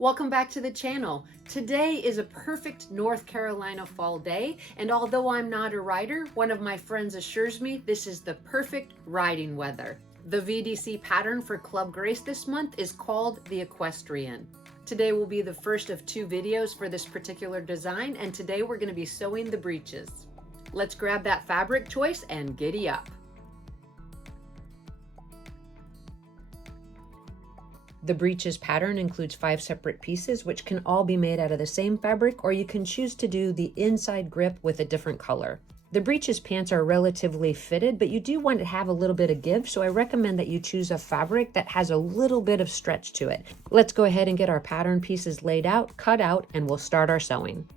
Welcome back to the channel. Today is a perfect North Carolina fall day, and although I'm not a rider, one of my friends assures me this is the perfect riding weather. The VDC pattern for Club Grace this month is called the Equestrian. Today will be the first of 2 videos for this particular design, and today we're going to be sewing the breeches. Let's grab that fabric choice and giddy up. The breeches pattern includes 5 separate pieces, which can all be made out of the same fabric, or you can choose to do the inside grip with a different color. The breeches pants are relatively fitted, but you do want to have a little bit of give, so I recommend that you choose a fabric that has a little bit of stretch to it. Let's go ahead and get our pattern pieces laid out, cut out, and we'll start our sewing.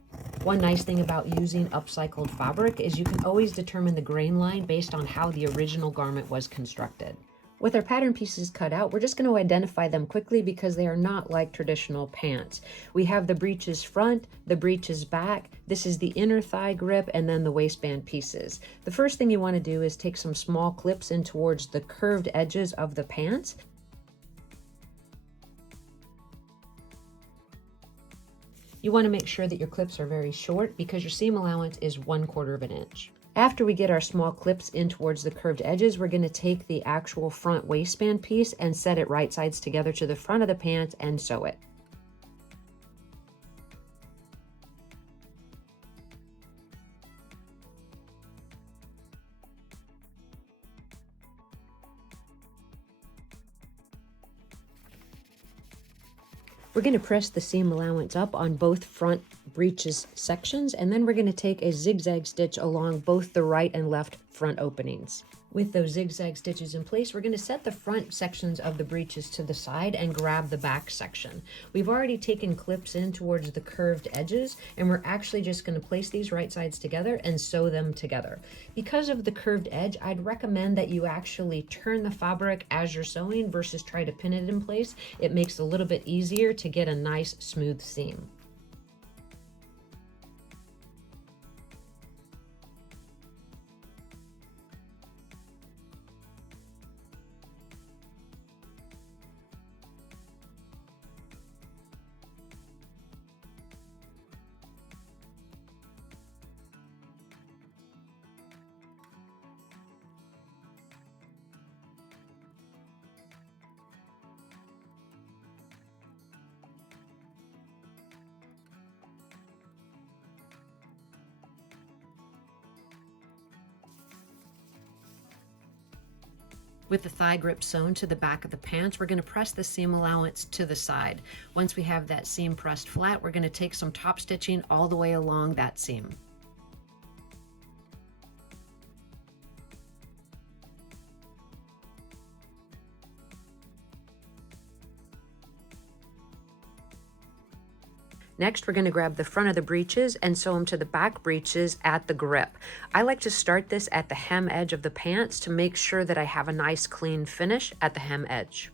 One nice thing about using upcycled fabric is you can always determine the grain line based on how the original garment was constructed. With our pattern pieces cut out, we're just going to identify them quickly because they are not like traditional pants. We have the breeches front, the breeches back, this is the inner thigh grip, and then the waistband pieces. The first thing you want to do is take some small clips in towards the curved edges of the pants. You want to make sure that your clips are very short because your seam allowance is 1/4 of an inch. After we get our small clips in towards the curved edges, we're going to take the actual front waistband piece and set it right sides together to the front of the pants and sew it. We're going to press the seam allowance up on both front breeches sections, and then we're going to take a zigzag stitch along both the right and left front openings. With those zigzag stitches in place, we're going to set the front sections of the breeches to the side and grab the back section. We've already taken clips in towards the curved edges, and we're actually just going to place these right sides together and sew them together. Because of the curved edge, I'd recommend that you actually turn the fabric as you're sewing versus try to pin it in place. It makes it a little bit easier to get a nice smooth seam. With the thigh grip sewn to the back of the pants, we're going to press the seam allowance to the side. Once we have that seam pressed flat, we're going to take some top stitching all the way along that seam. Next, we're going to grab the front of the breeches and sew them to the back breeches at the grip. I like to start this at the hem edge of the pants to make sure that I have a nice clean finish at the hem edge.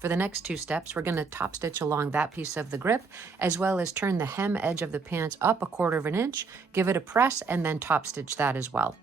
For the next 2 steps, we're going to top stitch along that piece of the grip, as well as turn the hem edge of the pants up 1/4 of an inch, give it a press, and then top stitch that as well.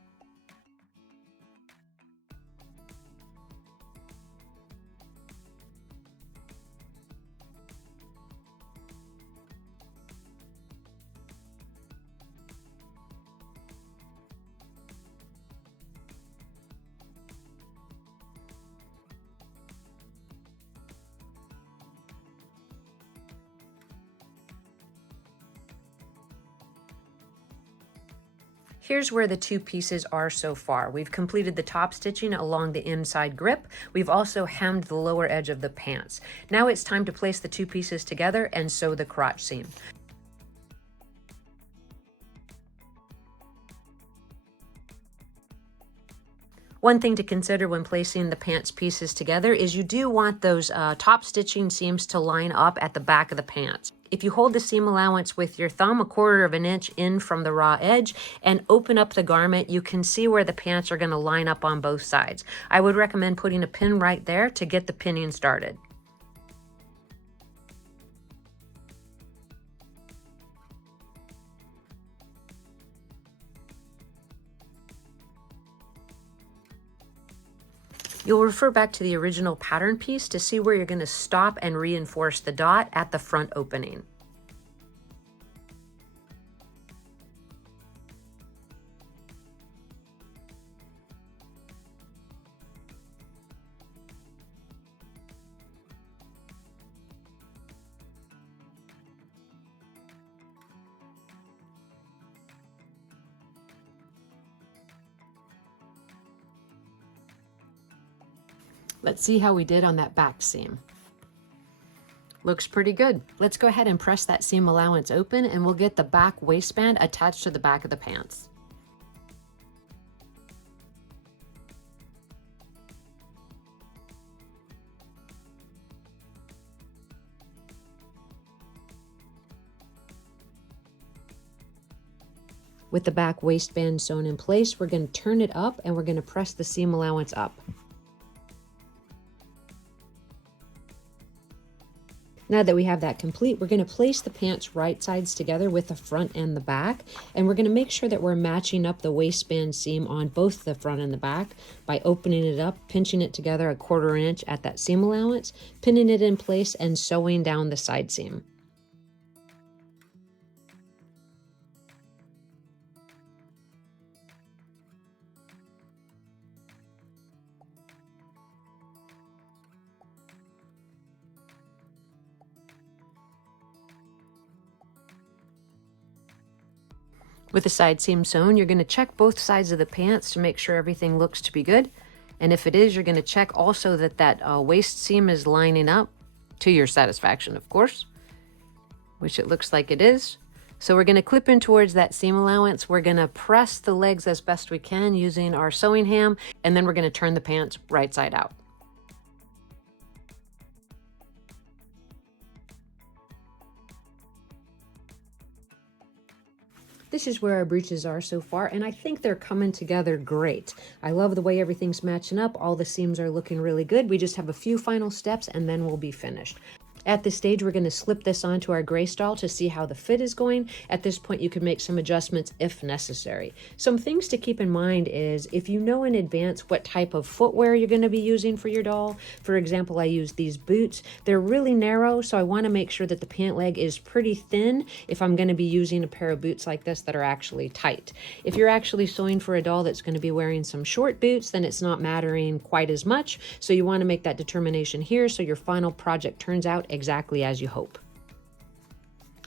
Here's where the two pieces are so far. We've completed the top stitching along the inside grip. We've also hemmed the lower edge of the pants. Now it's time to place the two pieces together and sew the crotch seam. One thing to consider when placing the pants pieces together is you do want those top stitching seams to line up at the back of the pants. If you hold the seam allowance with your thumb 1/4 of an inch in from the raw edge and open up the garment, you can see where the pants are going to line up on both sides. I would recommend putting a pin right there to get the pinning started. You'll refer back to the original pattern piece to see where you're going to stop and reinforce the dot at the front opening. Let's see how we did on that back seam. Looks pretty good. Let's go ahead and press that seam allowance open and we'll get the back waistband attached to the back of the pants. With the back waistband sewn in place, we're going to turn it up and we're going to press the seam allowance up. Now that we have that complete, we're going to place the pants right sides together with the front and the back, and we're going to make sure that we're matching up the waistband seam on both the front and the back by opening it up, pinching it together 1/4 inch at that seam allowance, pinning it in place, and sewing down the side seam. With the side seam sewn, you're going to check both sides of the pants to make sure everything looks to be good. And if it is, you're going to check also that that waist seam is lining up to your satisfaction, of course, which it looks like it is. So we're going to clip in towards that seam allowance. We're going to press the legs as best we can using our sewing ham, and then we're going to turn the pants right side out. This is where our breeches are so far, and I think they're coming together great. I love the way everything's matching up. All the seams are looking really good. We just have a few final steps and then we'll be finished. At this stage, we're going to slip this onto our gray stall to see how the fit is going. At this point, you can make some adjustments if necessary. Some things to keep in mind is if you know in advance what type of footwear you're going to be using for your doll. For example, I use these boots. They're really narrow, so I want to make sure that the pant leg is pretty thin if I'm going to be using a pair of boots like this that are actually tight. If you're actually sewing for a doll that's going to be wearing some short boots, then it's not mattering quite as much. So you want to make that determination here so your final project turns out exactly as you hope.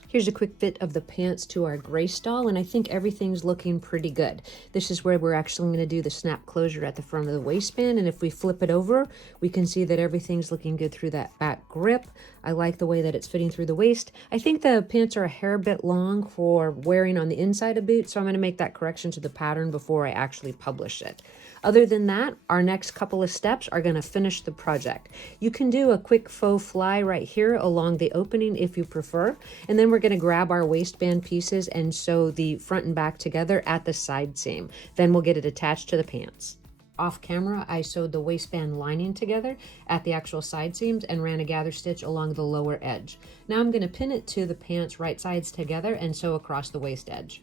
Here's a quick fit of the pants to our gray stall, and I think everything's looking pretty good. This is where we're actually going to do the snap closure at the front of the waistband, and if we flip it over, we can see that everything's looking good through that back grip. I like the way that it's fitting through the waist. I think the pants are a hair bit long for wearing on the inside of boots, so I'm going to make that correction to the pattern before I actually publish it. Other than that, our next couple of steps are going to finish the project. You can do a quick faux fly right here along the opening if you prefer, and then we're going to grab our waistband pieces and sew the front and back together at the side seam. Then we'll get it attached to the pants. Off camera, I sewed the waistband lining together at the actual side seams and ran a gather stitch along the lower edge. Now I'm going to pin it to the pants right sides together and sew across the waist edge.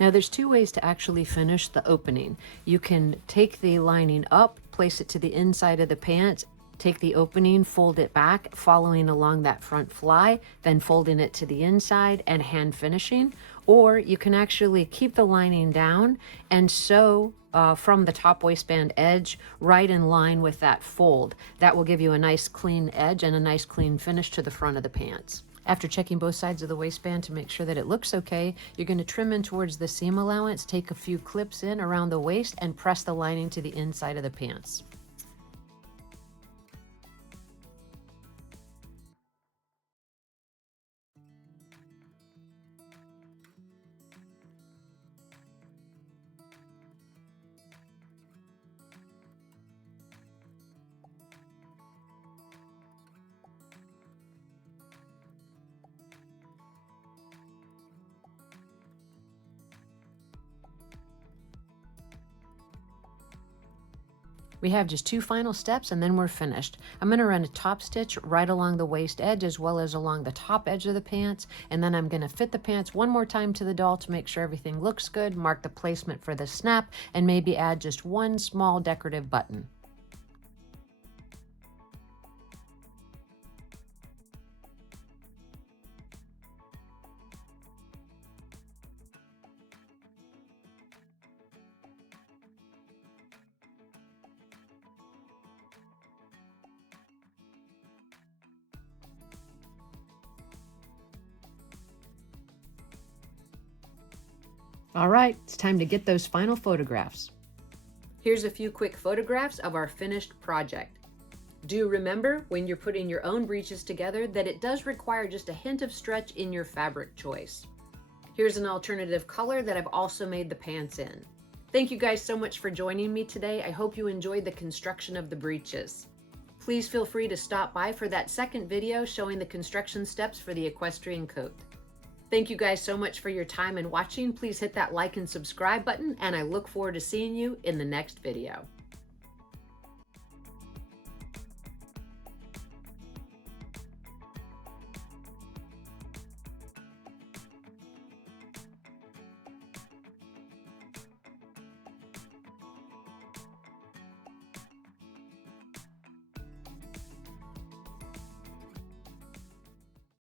Now there's two ways to actually finish the opening. You can take the lining up, place it to the inside of the pants, take the opening, fold it back, following along that front fly, then folding it to the inside and hand finishing. Or you can actually keep the lining down and sew from the top waistband edge right in line with that fold. That will give you a nice clean edge and a nice clean finish to the front of the pants. After checking both sides of the waistband to make sure that it looks okay, you're going to trim in towards the seam allowance, take a few clips in around the waist, and press the lining to the inside of the pants. We have just two final steps and then we're finished. I'm going to run a top stitch right along the waist edge as well as along the top edge of the pants, and then I'm going to fit the pants one more time to the doll to make sure everything looks good, mark the placement for the snap, and maybe add just one small decorative button. All right, it's time to get those final photographs. Here's a few quick photographs of our finished project. Do remember when you're putting your own breeches together that it does require just a hint of stretch in your fabric choice. Here's an alternative color that I've also made the pants in. Thank you guys so much for joining me today. I hope you enjoyed the construction of the breeches. Please feel free to stop by for that second video showing the construction steps for the equestrian coat. Thank you guys so much for your time and watching. Please hit that like and subscribe button, and I look forward to seeing you in the next video.